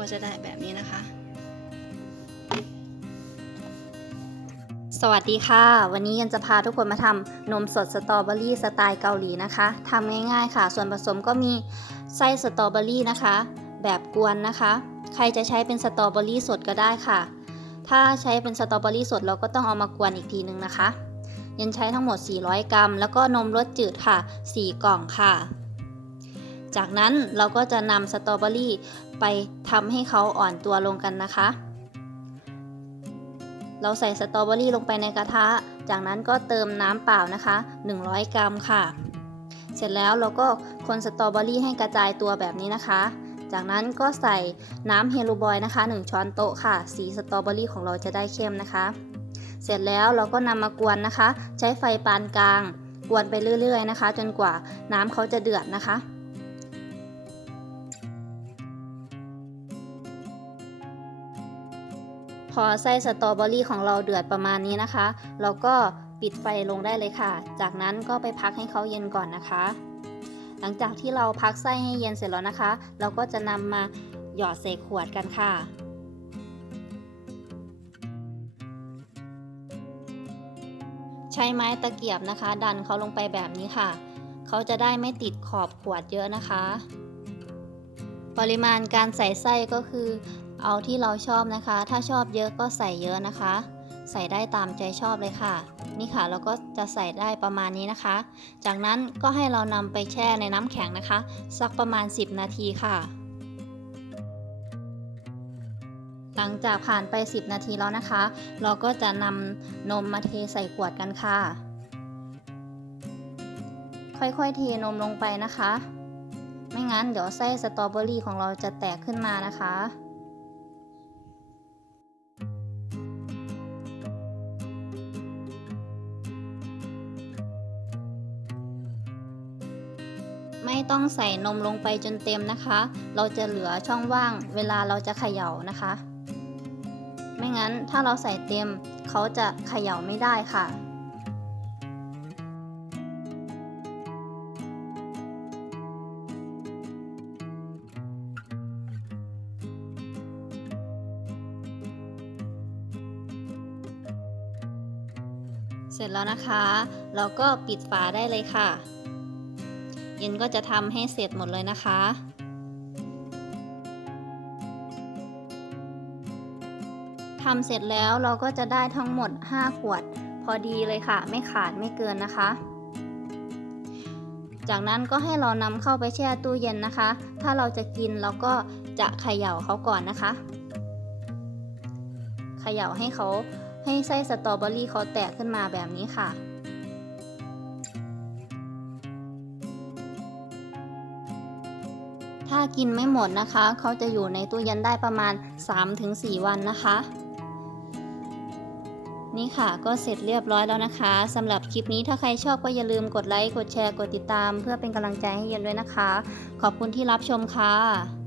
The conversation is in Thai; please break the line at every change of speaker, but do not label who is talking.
ก็จะได้แบบนี้นะคะ สวัสดีค่ะ วันนี้ยันจะพาทุกคนมาทำนมสดสตรอเบอรี่สไตล์เกาหลีนะคะทำง่ายๆค่ะ ส่วนผสมก็มีไส้สตรอเบอรี่นะคะ แบบกวนนะคะ ใครจะใช้เป็นสตรอเบอรี่สดก็ได้ค่ะ ถ้าใช้เป็นสตรอเบอรี่สดเราก็ต้องเอามากวนอีกทีนึงนะคะ ยันใช้ทั้งหมด 400 กรัม แล้วก็นมรสจืดค่ะ 4 กล่องค่ะ จากนั้นเราก็จะนำสตรอเบอรี่ไปทำให้เขาอ่อนตัวลงกันนะคะ เราใส่สตรอเบอรี่ลงไปในกระทะ จากนั้นก็เติมน้ำเปล่านะคะ 100 กรัมค่ะ เสร็จแล้วเราก็คนสตรอเบอรี่ให้กระจายตัวแบบนี้นะคะ จากนั้นก็ใส่น้ำเฮลูบอยนะคะ 1 ช้อนโต๊ะค่ะ สีสตรอเบอรี่ของเราจะได้เข้มนะคะ เสร็จแล้วเราก็นำมากวนนะคะ ใช้ไฟปานกลางกวนไปเรื่อยๆนะคะ จนกว่าน้ำเขาจะเดือดนะคะ พอไส้สตรอเบอรี่ของเราเดือดประมาณนี้นะคะ เราก็ปิดไฟลงได้เลยค่ะ จากนั้นก็ไปพักให้เขาเย็นก่อนนะคะ หลังจากที่เราพักไส้ให้เย็นเสร็จแล้วนะคะ เราก็จะนำมาหยอดใส่ขวดกันค่ะใช้ไม้ตะเกียบนะคะ ดันเขาลงไปแบบนี้ค่ะ เขาจะได้ไม่ติดขอบขวดเยอะนะคะ ปริมาณการใส่ไส้ก็คือ เอาที่เราชอบนะคะ ถ้าชอบเยอะก็ใส่เยอะนะคะ ใส่ได้ตามใจชอบเลยค่ะ นี่ค่ะเราก็จะใส่ได้ประมาณนี้นะคะ จากนั้นก็ให้เรานำไปแช่ในน้ำแข็งนะคะ สักประมาณ 10 นาทีค่ะ หลังจากผ่านไป 10 นาทีแล้วนะคะ เราก็จะนำนมมาเทใส่ขวดกันค่ะ ค่อยๆเทนมลงไปนะคะ ไม่งั้นเดี๋ยวไส้สตรอเบอรี่ของเราจะแตกขึ้นมานะคะ ไม่ต้องใส่นมลงไปจนเต็มนะคะ เราจะเหลือช่องว่างเวลาเราจะเขย่านะคะ ไม่งั้นถ้าเราใส่เต็มเขาจะเขย่าไม่ได้ค่ะเสร็จแล้วนะคะ เราก็ปิดฝาได้เลยค่ะ เย็นก็จะทำให้เสร็จหมดเลยนะคะ ทำเสร็จแล้วเราก็จะได้ทั้งหมด 5 ขวด พอดีเลยค่ะ ไม่ขาดไม่เกินนะคะ จากนั้นก็ให้เรานำเข้าไปแช่ตู้เย็นนะคะ ถ้าเราจะกินเราก็จะเขย่าเขาก่อนนะคะ เขย่าให้เขาให้ไส้สตรอเบอรี่เขาแตกขึ้นมาแบบนี้ค่ะ ถ้ากินไม่หมดนะคะ เขาจะอยู่ในตู้เย็นได้ประมาณ 3-4 วันนะคะ นี่ค่ะก็เสร็จเรียบร้อยแล้วนะคะสำหรับคลิปนี้ถ้าใครชอบก็อย่าลืมกดไลค์ กดแชร์ กดติดตาม เพื่อเป็นกำลังใจให้เย็นด้วยนะคะ ขอบคุณที่รับชมค่ะ